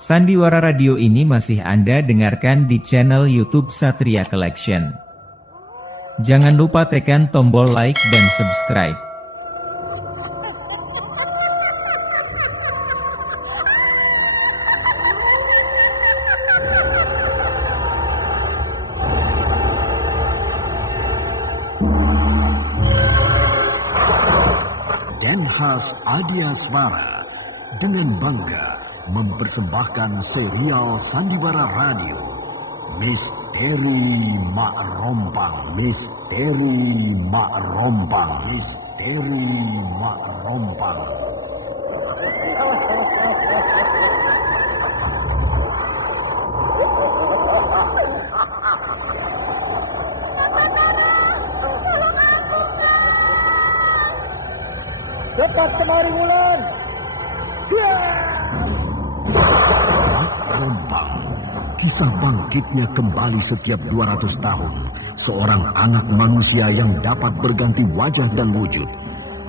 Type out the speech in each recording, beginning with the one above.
Sandiwara Radio ini masih Anda dengarkan di channel YouTube Satria Collection. Jangan lupa tekan tombol like dan subscribe. Denhas Adiasmara dengan bangga mempersembahkan serial Sandiwara Radio Misteri Mak Rompang, Misteri Mak Rompang, Misteri Mak Rompang. Cepat kemari Wulan. Rompang, kisah bangkitnya kembali setiap 200 tahun. Seorang anak manusia yang dapat berganti wajah dan wujud.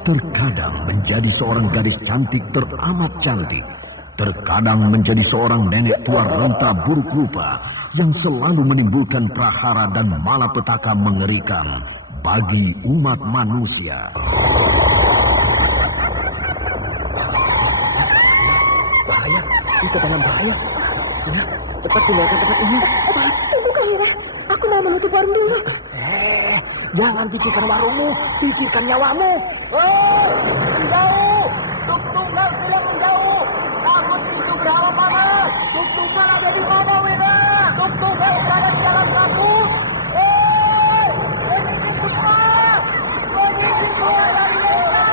Terkadang menjadi seorang gadis cantik teramat cantik. Terkadang menjadi seorang nenek tua renta buruk rupa yang selalu menimbulkan prahara dan malapetaka mengerikan bagi umat manusia. Bahaya, kita dalam bahaya. Sudah, cepat tinggalkan tempat ini. Tunggu kamu, aku mau menutup warung dulu. Jangan pikirkan warungmu, pikirkan nyawamu. Menjauh, tuk-tukal sudah menjauh. Aku pintu berapa panas. Tuk-tukal ada di mana, Wira? Tuk-tukal berada di jalan bagus. Ini keluar. Ini keluar dari desa.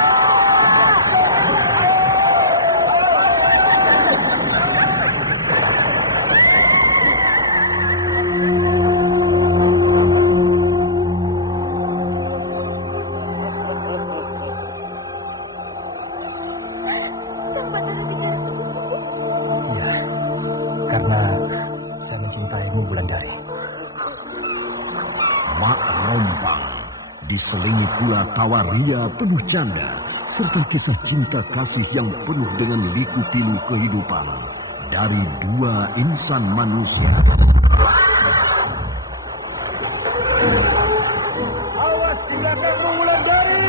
Karena saya mencintaimu, Wulandari. Mak Rompang diselingi pula tawa ria penuh canda serta kisah cinta kasih yang penuh dengan liku-pilu kehidupan dari dua insan manusia. Awas di belakangmu, Wulandari.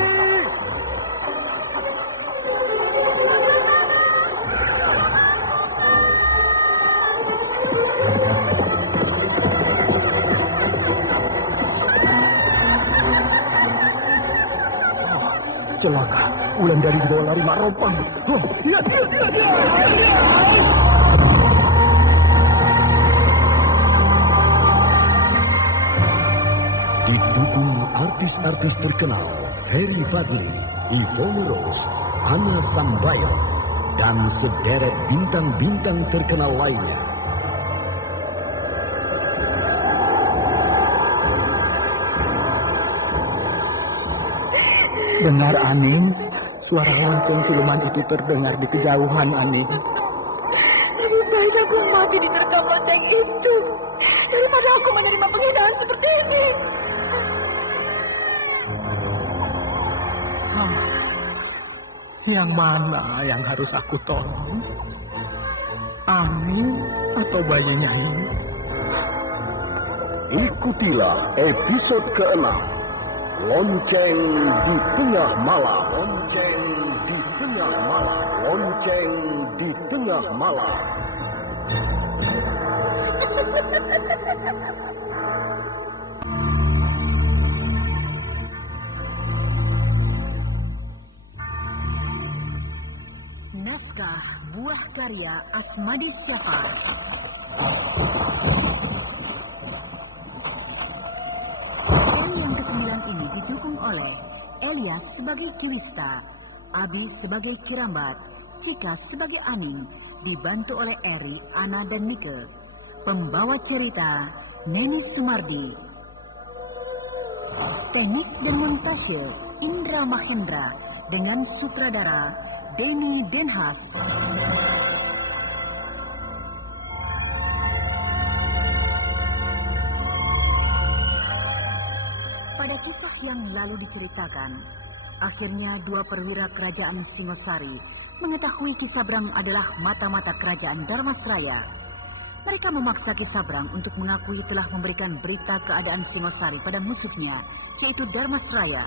Celaka, Wulandari dibawa lari Mak Rompang. Dia. Didukung artis-artis terkenal Ferry Fadli, Ivone Rose, Anna Sambayan, dan sederet bintang-bintang terkenal lainnya. Benar, Aning. Suara lonceng siluman itu terdengar di kejauhan, Aning. Lebih baik aku mati di terkam lonceng itu daripada aku menerima penghinaan seperti ini. Yang mana yang harus aku tolong? Aning atau bayinya ini? Ikutilah episode ke-6, Lonceng di Tengah Malam. Lonceng di Tengah Malam. Lonceng di Tengah Malam. Naskah buah karya Asmadi Syafar. Seri yang ke-9 ini didukung oleh Elias sebagai Kilista, Abi sebagai Kirambat, Cika sebagai Aning, dibantu oleh Eri, Ana, dan Nike. Pembawa cerita Neni Sumardi. Teknik dan montase Indra Mahendra dengan sutradara Denny Denhas. Pada kisah yang lalu diceritakan, akhirnya dua perwira kerajaan Singosari Mengetahui Ki Sabrang adalah mata-mata kerajaan Dharmasraya, mereka memaksa Ki Sabrang untuk mengakui telah memberikan berita keadaan Singosari pada musuhnya, yaitu Dharmasraya.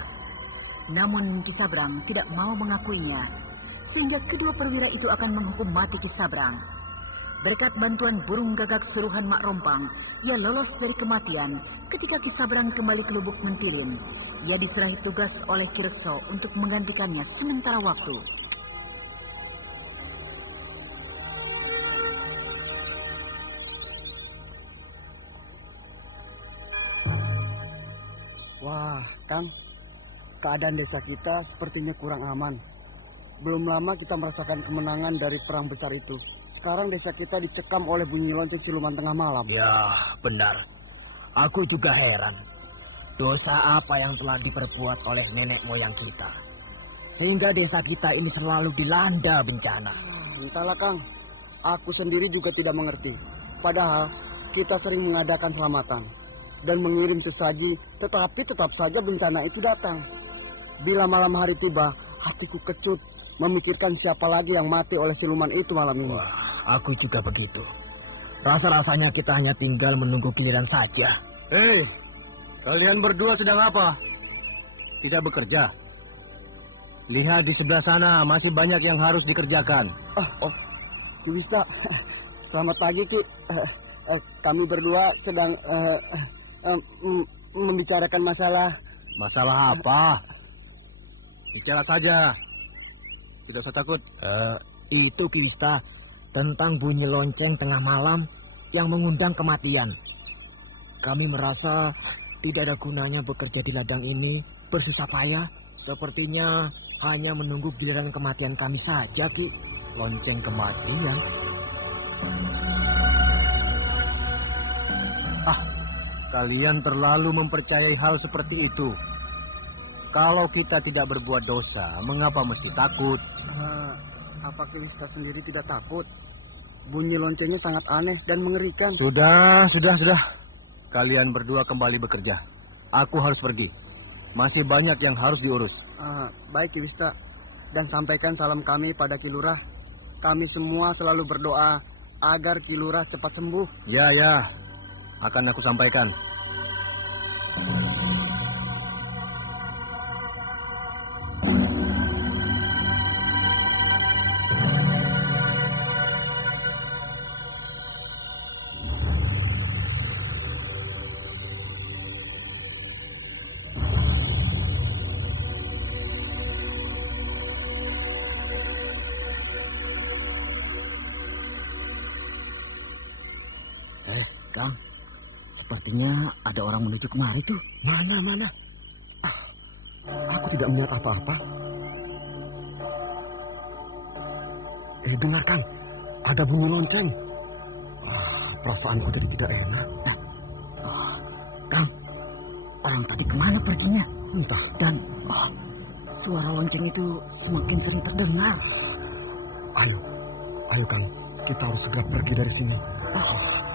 Namun Ki Sabrang tidak mau mengakuinya, sehingga kedua perwira itu akan menghukum mati Ki Sabrang. Berkat bantuan burung gagak suruhan Mak Rompang, ia lolos dari kematian ketika Ki Sabrang kembali ke Lubuk Mentilun. Ia diserahi tugas oleh Ki Rekso untuk menggantikannya sementara waktu. Wah, Kang, keadaan desa kita sepertinya kurang aman. Belum lama kita merasakan kemenangan dari perang besar itu. Sekarang desa kita dicekam oleh bunyi lonceng siluman tengah malam. Ya, benar. Aku juga heran. Dosa apa yang telah diperbuat oleh nenek moyang kita, sehingga desa kita ini selalu dilanda bencana. Entahlah, Kang. Aku sendiri juga tidak mengerti. Padahal kita sering mengadakan selamatan dan mengirim sesaji, tetapi tetap saja bencana itu datang. Bila malam hari tiba, hatiku kecut memikirkan siapa lagi yang mati oleh siluman itu malam ini. Wah, aku juga begitu. Rasa-rasanya kita hanya tinggal menunggu giliran saja. Hei, kalian berdua sedang apa? Tidak bekerja. Lihat di sebelah sana, masih banyak yang harus dikerjakan. Ki Wista, selamat pagi Ki. Kami berdua sedang membicarakan masalah. Masalah apa? Bicara saja. Sudah saya takut. Itu Ki Wista, tentang bunyi lonceng tengah malam yang mengundang kematian. Kami merasa tidak ada gunanya bekerja di ladang ini bersusah payah. Sepertinya hanya menunggu giliran kematian kami saja, Ki. Lonceng kematian? Kalian terlalu mempercayai hal seperti itu. Kalau kita tidak berbuat dosa, mengapa mesti takut? Apa Ki Wista sendiri tidak takut? Bunyi loncengnya sangat aneh dan mengerikan. Sudah. Kalian berdua kembali bekerja. Aku harus pergi. Masih banyak yang harus diurus. Baik Ki Wista. Dan sampaikan salam kami pada Ki Lurah. Kami semua selalu berdoa agar Ki Lurah cepat sembuh. Ya. Akan aku sampaikan. Kang, sepertinya ada orang menuju kemari tuh. Mana? Aku tidak melihat apa-apa. Dengarkan, ada bunyi lonceng. Perasaanku jadi tidak enak. Kang, orang tadi kemana perginya? Entah. Dan suara lonceng itu semakin sering terdengar. Ayo Kang, kita harus segera pergi dari sini.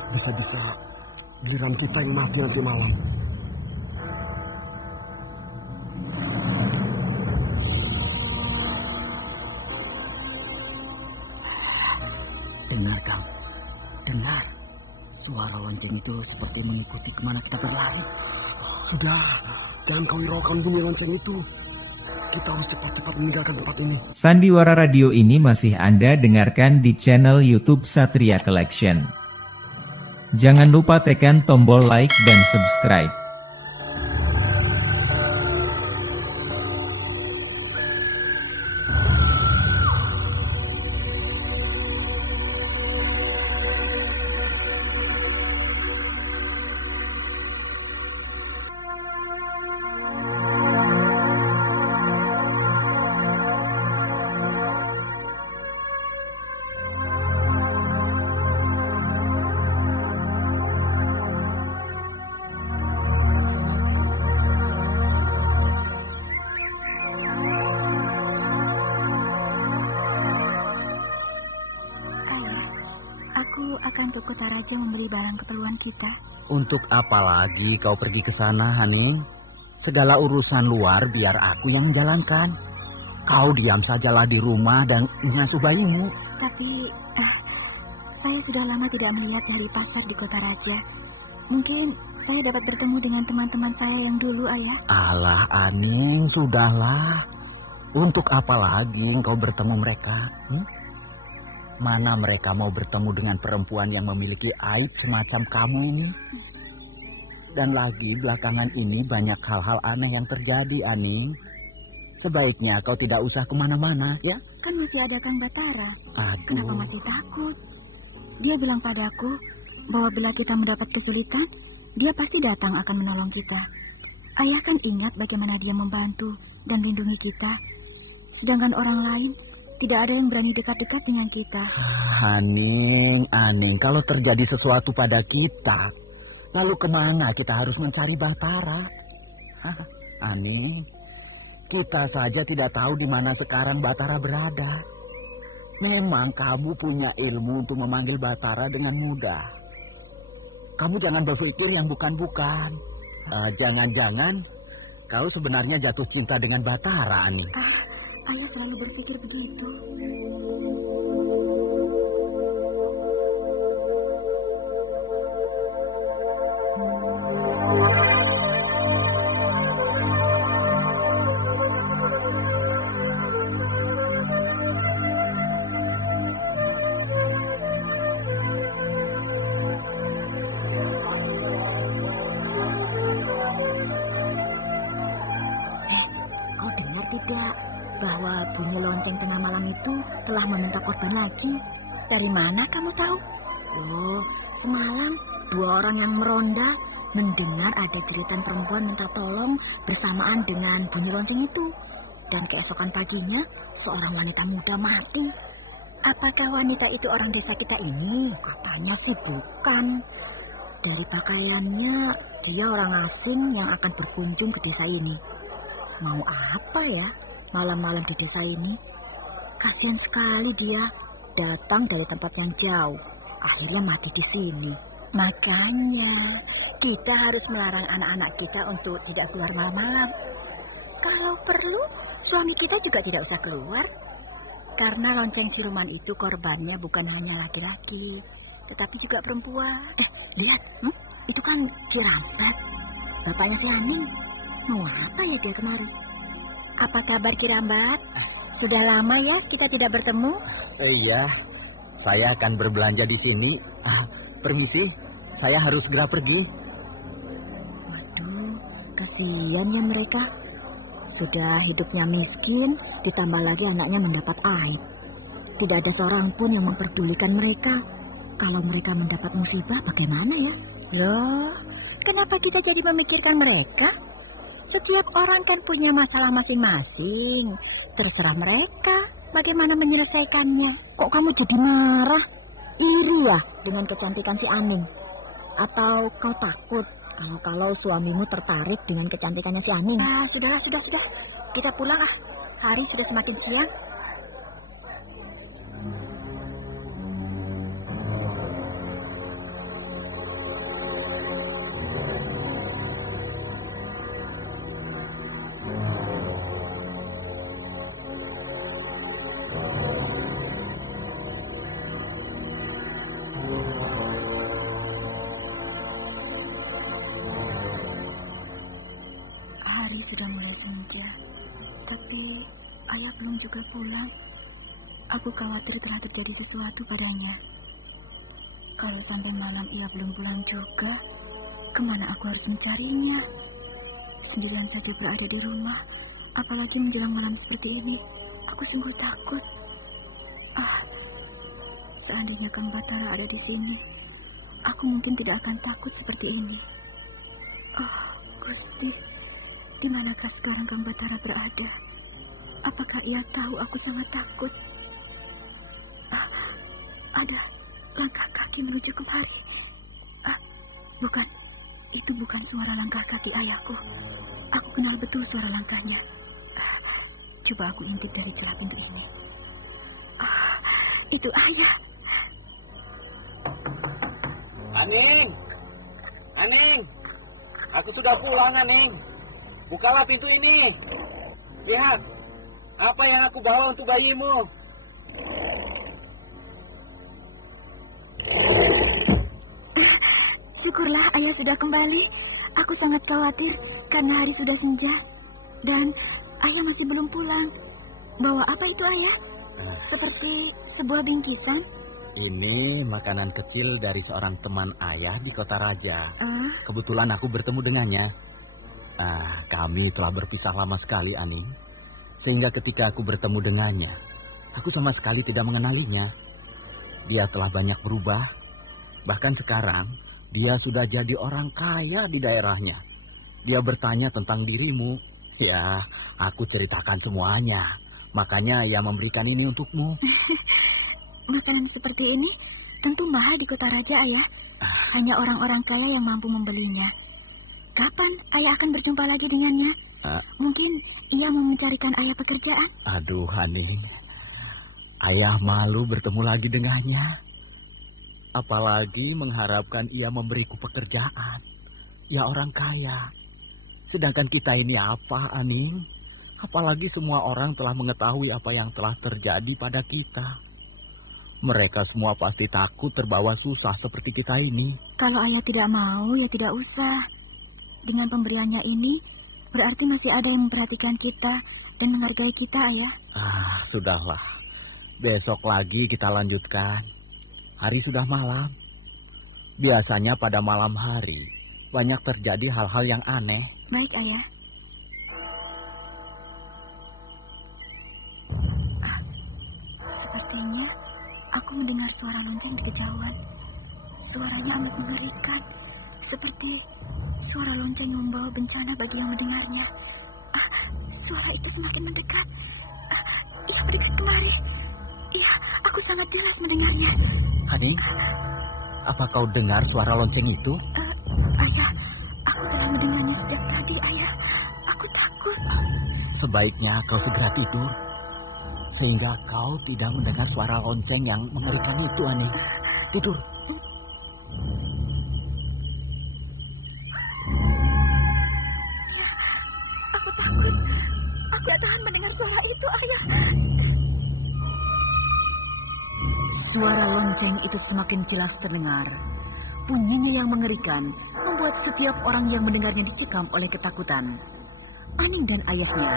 Bisa-bisa giliran kita yang mati nanti malam. Dengar Kang, dengar. Suara lonceng itu seperti mengikuti kemana kita berlari. Sudah, jangan kau hiraukan bunyi lonceng itu. Kita harus cepat-cepat meninggalkan tempat ini. Sandiwara Radio ini masih Anda dengarkan di channel YouTube Satria Collection. Jangan lupa tekan tombol like dan subscribe. Akan ke kota raja membeli barang keperluan kita. Untuk apa lagi kau pergi ke sana, Hani? Segala urusan luar biar aku yang menjalankan. Kau diam sajalah di rumah dan mengasuh bayimu. Tapi saya sudah lama tidak melihat Hari Pasar di Kota Raja. Mungkin saya dapat bertemu dengan teman-teman saya yang dulu, Ayah. Alah, Aning, sudahlah. Untuk apa lagi engkau bertemu mereka? Mana mereka mau bertemu dengan perempuan yang memiliki aib semacam kamu ini? Dan lagi belakangan ini banyak hal-hal aneh yang terjadi, Aning. Sebaiknya kau tidak usah kemana-mana, ya? Kan masih ada Kang Batara. Aduh. Kenapa masih takut? Dia bilang padaku bahwa bila kita mendapat kesulitan, dia pasti datang akan menolong kita. Ayah kan ingat bagaimana dia membantu dan melindungi kita. Sedangkan orang lain tidak ada yang berani dekat-dekat dengan kita. Aning, kalau terjadi sesuatu pada kita, lalu kemana kita harus mencari Batara? Aning, kita saja tidak tahu di mana sekarang Batara berada. Memang kamu punya ilmu untuk memanggil Batara dengan mudah. Kamu jangan berpikir yang bukan-bukan. Jangan-jangan kau sebenarnya jatuh cinta dengan Batara, Aning. Ayah selalu berpikir begitu. Kau dengar tidak bahwa bunyi lonceng tengah malam itu telah meminta korban lagi? Dari mana kamu tahu? Oh, semalam 2 orang yang meronda mendengar ada jeritan perempuan minta tolong bersamaan dengan bunyi lonceng itu. Dan keesokan paginya, seorang wanita muda mati. Apakah wanita itu orang desa kita ini? Katanya sih bukan. Dari pakaiannya, dia orang asing yang akan berkunjung ke desa ini. Mau apa ya malam-malam di desa ini? Kasihan sekali dia, datang dari tempat yang jauh, akhirnya mati di sini. Makanya kita harus melarang anak-anak kita untuk tidak keluar malam-malam. Kalau perlu, suami kita juga tidak usah keluar. Karena lonceng siluman itu korbannya bukan hanya laki-laki, tetapi juga perempuan. Lihat, itu kan Kirambat, bapaknya si Aning. Mau apa ya dia kemari? Apa kabar Kirambat? Sudah lama ya kita tidak bertemu? Iya, saya akan berbelanja di sini. Permisi, saya harus segera pergi. Waduh, kasihan ya mereka. Sudah hidupnya miskin, ditambah lagi anaknya mendapat aib. Tidak ada seorang pun yang memperdulikan mereka. Kalau mereka mendapat musibah, bagaimana ya? Loh, kenapa kita jadi memikirkan mereka? Setiap orang kan punya masalah masing-masing. Terserah mereka bagaimana menyelesaikannya. Kok kamu jadi marah? Iri ya dengan kecantikan si Aning? Atau kau takut kalau suamimu tertarik dengan kecantikannya si Aning? Sudah. Kita pulang Hari sudah semakin siang. Hari sudah mulai senja, tapi ayah belum juga pulang. Aku khawatir telah terjadi sesuatu padanya. Kalau sampai malam ia belum pulang juga, kemana aku harus mencarinya? Sendirian saja berada di rumah, apalagi menjelang malam seperti ini. Aku sungguh takut. Seandainya Kang Batara ada di sini, aku mungkin tidak akan takut seperti ini. Gusti, di manakah sekarang Kang Batara berada? Apakah ia tahu aku sangat takut? Ada langkah kaki menuju kemari. Bukan, itu bukan suara langkah kaki ayahku. Aku kenal betul suara langkahnya. Coba aku intip dari celah pintu ini. Itu ayah. Aning, aku sudah pulang, Aning. Bukalah pintu ini. Lihat, apa yang aku bawa untuk bayimu? Syukurlah ayah sudah kembali. Aku sangat khawatir karena hari sudah senja. Dan ayah masih belum pulang. Bawa apa itu ayah? Seperti sebuah bingkisan. Ini makanan kecil dari seorang teman ayah di kota raja. Kebetulan aku bertemu dengannya. Kami telah berpisah lama sekali, Aning. Sehingga ketika aku bertemu dengannya, aku sama sekali tidak mengenalinya. Dia telah banyak berubah. Bahkan sekarang, dia sudah jadi orang kaya di daerahnya. Dia bertanya tentang dirimu. Ya, aku ceritakan semuanya. Makanya ia memberikan ini untukmu. Makanan seperti ini tentu mahal di kota raja, ayah. Hanya orang-orang kaya yang mampu membelinya. Kapan ayah akan berjumpa lagi dengannya? Mungkin ia mau mencarikan ayah pekerjaan. Aduh, Haning. Ayah malu bertemu lagi dengannya. Apalagi mengharapkan ia memberiku pekerjaan. Ya orang kaya. Sedangkan kita ini apa, Aning? Apalagi semua orang telah mengetahui apa yang telah terjadi pada kita. Mereka semua pasti takut terbawa susah seperti kita ini. Kalau ayah tidak mau, ya tidak usah. Dengan pemberiannya ini, berarti masih ada yang memperhatikan kita dan menghargai kita, ayah. Sudahlah. Besok lagi kita lanjutkan. Hari sudah malam. Biasanya pada malam hari, banyak terjadi hal-hal yang aneh. Baik, ayah. Sepertinya aku mendengar suara lonceng di kejauhan. Suaranya amat mengerikan, seperti suara lonceng yang membawa bencana bagi yang mendengarnya. Suara itu semakin mendekat. Ia mendekat kemari. Iya, aku sangat jelas mendengarnya. Haning, apa kau dengar suara lonceng itu? Ayah, aku telah mendengarnya sejak tadi, ayah. Aku takut. Sebaiknya kau segera tidur. Sehingga kau tidak mendengar suara lonceng yang mengerikan itu, Haning. Tidur. Aku takut. Aku tidak tahan mendengar suara itu, ayah. Suara lonceng itu semakin jelas terdengar. Bunyinya yang mengerikan membuat setiap orang yang mendengarnya dicekam oleh ketakutan. Aning dan ayahnya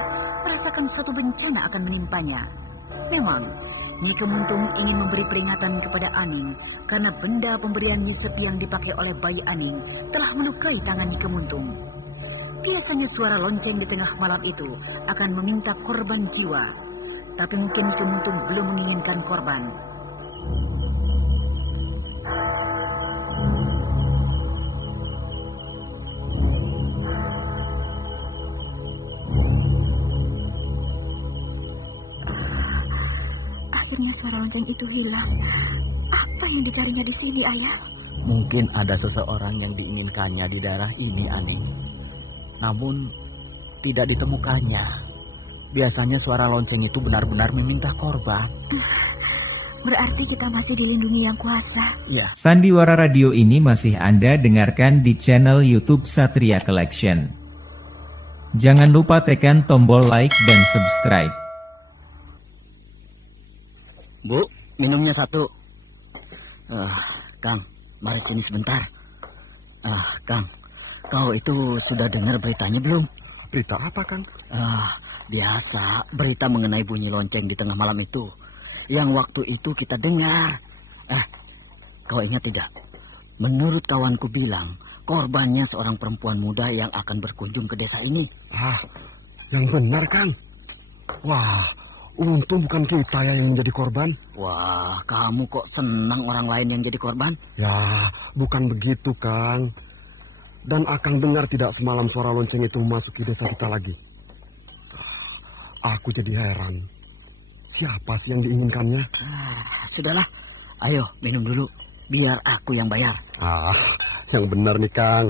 merasakan satu bencana akan menimpanya. Memang, Nyi Kemuntung ingin memberi peringatan kepada Aning karena benda pemberian Nyi Sepi yang dipakai oleh bayi Aning telah melukai tangan Nyi Kemuntung. Biasanya suara lonceng di tengah malam itu akan meminta korban jiwa. Tapi mungkin Nyi Kemuntung belum menginginkan korban. Akhirnya suara lonceng itu hilang. Apa yang dicarinya di sini, ayah? Mungkin ada seseorang yang diinginkannya di daerah ini, Aning. Namun, tidak ditemukannya. Biasanya suara lonceng itu benar-benar meminta korban. Berarti kita masih dilindungi Yang Kuasa. Ya. Sandiwara Radio ini masih Anda dengarkan di channel YouTube Satria Collection. Jangan lupa tekan tombol like dan subscribe. Bu, minumnya satu. Kang, mari sini sebentar. Kang, kau itu sudah dengar beritanya belum? Berita apa, Kang? Biasa, berita mengenai bunyi lonceng di tengah malam itu. Yang waktu itu kita dengar. Kau ingat tidak? Menurut kawanku bilang, korbannya seorang perempuan muda yang akan berkunjung ke desa ini. Yang benar, Kang. Wah, untung bukan kita yang menjadi korban. Wah, kamu kok senang orang lain yang jadi korban? Ya, bukan begitu, Kang. Dan Akang dengar tidak semalam suara lonceng itu memasuki desa kita lagi. Aku jadi heran. Siapa sih yang diinginkannya? Sudahlah, ayo minum dulu. Biar aku yang bayar. Yang benar nih, Kang.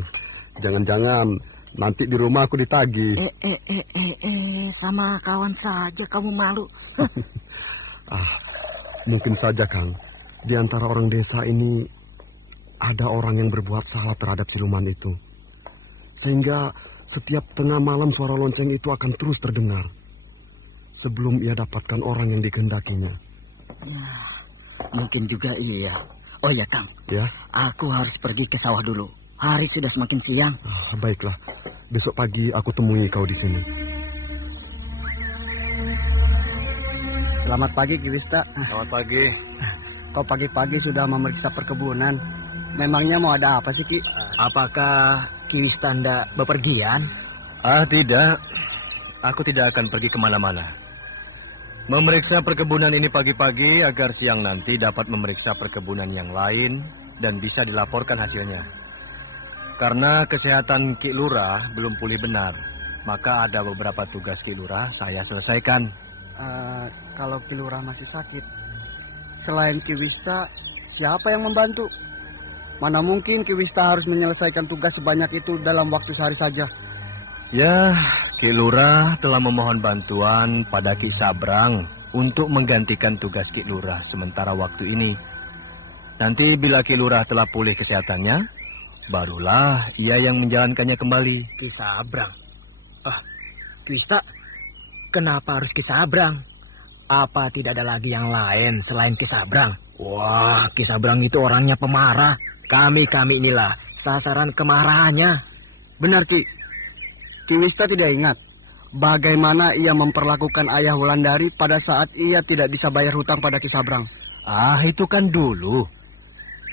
Jangan-jangan nanti di rumah aku ditagih. Sama kawan saja kamu malu. Mungkin saja, Kang. Di antara orang desa ini ada orang yang berbuat salah terhadap siluman itu. Sehingga setiap tengah malam suara lonceng itu akan terus terdengar. sebelum ia dapatkan orang yang dikehendakinya. Mungkin juga iya. Oh ya, Kang. Ya? Aku harus pergi ke sawah dulu. Hari sudah semakin siang. Baiklah. Besok pagi aku temui kau di sini. Selamat pagi, Kiwista. Selamat pagi. Kau pagi-pagi sudah memeriksa perkebunan. Memangnya mau ada apa sih, Ki? Apakah Kiwista ndak bepergian? Tidak. Aku tidak akan pergi kemana-mana. Memeriksa perkebunan ini pagi-pagi agar siang nanti dapat memeriksa perkebunan yang lain dan bisa dilaporkan hasilnya. Karena kesehatan Ki Lurah belum pulih benar, maka ada beberapa tugas Ki Lurah saya selesaikan. Kalau Ki Lurah masih sakit, selain Kiwista, siapa yang membantu? Mana mungkin Kiwista harus menyelesaikan tugas sebanyak itu dalam waktu sehari saja? Ya, Ki Lurah telah memohon bantuan pada Ki Sabrang untuk menggantikan tugas Ki Lurah sementara waktu ini. Nanti bila Ki Lurah telah pulih kesehatannya, barulah ia yang menjalankannya kembali. Ki Sabrang. Kiwista, kenapa harus Ki Sabrang? Apa tidak ada lagi yang lain selain Ki Sabrang? Wah, Ki Sabrang itu orangnya pemarah. Kami inilah sasaran kemarahannya. Benar, Ki. Kiwista tidak ingat bagaimana ia memperlakukan ayah Wulandari pada saat ia tidak bisa bayar hutang pada Ki Sabrang. Itu kan dulu.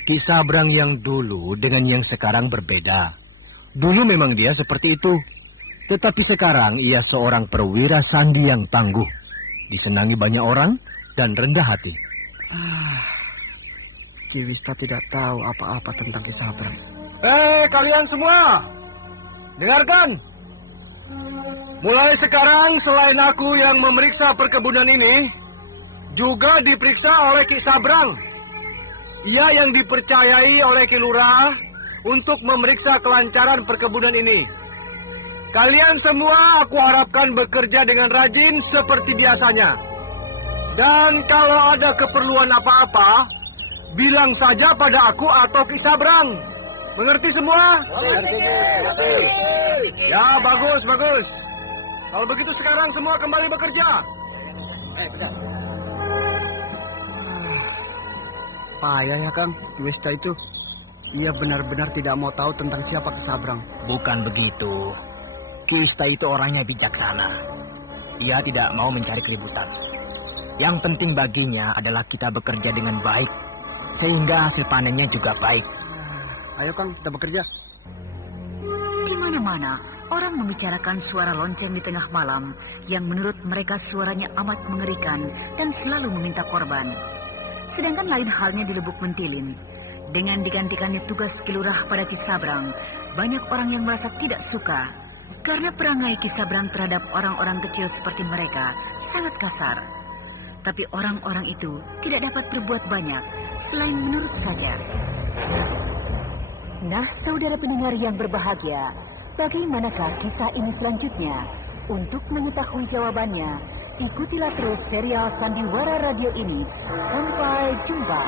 Ki Sabrang yang dulu dengan yang sekarang berbeda. Dulu memang dia seperti itu. Tetapi sekarang ia seorang perwira sandi yang tangguh. Disenangi banyak orang dan rendah hati. Kiwista tidak tahu apa-apa tentang Ki Sabrang. Kalian semua, dengarkan. Mulai sekarang selain aku yang memeriksa perkebunan ini, juga diperiksa oleh Ki Sabrang. Ia yang dipercayai oleh Ki Lurah untuk memeriksa kelancaran perkebunan ini. Kalian semua aku harapkan bekerja dengan rajin seperti biasanya. Dan kalau ada keperluan apa-apa, bilang saja pada aku atau Ki Sabrang. Mengerti semua? Mengerti. Ya, bagus. Kalau begitu sekarang semua kembali bekerja. Payahnya, Kang. Kiwista itu, ia benar-benar tidak mau tahu tentang siapa Ki Sabrang. Bukan begitu. Kiwista itu orangnya bijaksana. Ia tidak mau mencari keributan. Yang penting baginya adalah kita bekerja dengan baik, sehingga hasil panennya juga baik. Ayo, Kang, kita bekerja. Di mana-mana, orang membicarakan suara lonceng di tengah malam yang menurut mereka suaranya amat mengerikan dan selalu meminta korban. Sedangkan lain halnya di Lubuk Mentilin. Dengan digantikannya tugas Ki Lurah pada Ki Sabrang, banyak orang yang merasa tidak suka karena perangai Ki Sabrang terhadap orang-orang kecil seperti mereka sangat kasar. Tapi orang-orang itu tidak dapat berbuat banyak selain menurut saja. Nah, saudara pendengar yang berbahagia, bagaimanakah kisah ini selanjutnya? Untuk mengetahui jawabannya, ikutilah terus serial Sandiwara Radio ini. Sampai jumpa.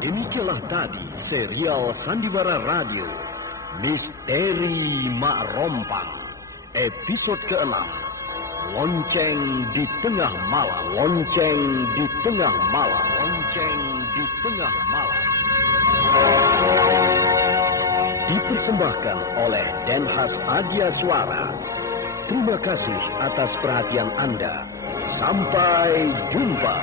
Demikianlah tadi serial Sandiwara Radio, Misteri Mak Rompang, episode ke-6. Lonceng di tengah malam. Lonceng di tengah malam. Lonceng di tengah malam. Dipersembahkan oleh Denhas Adia Suara. Terima kasih atas perhatian Anda. Sampai jumpa.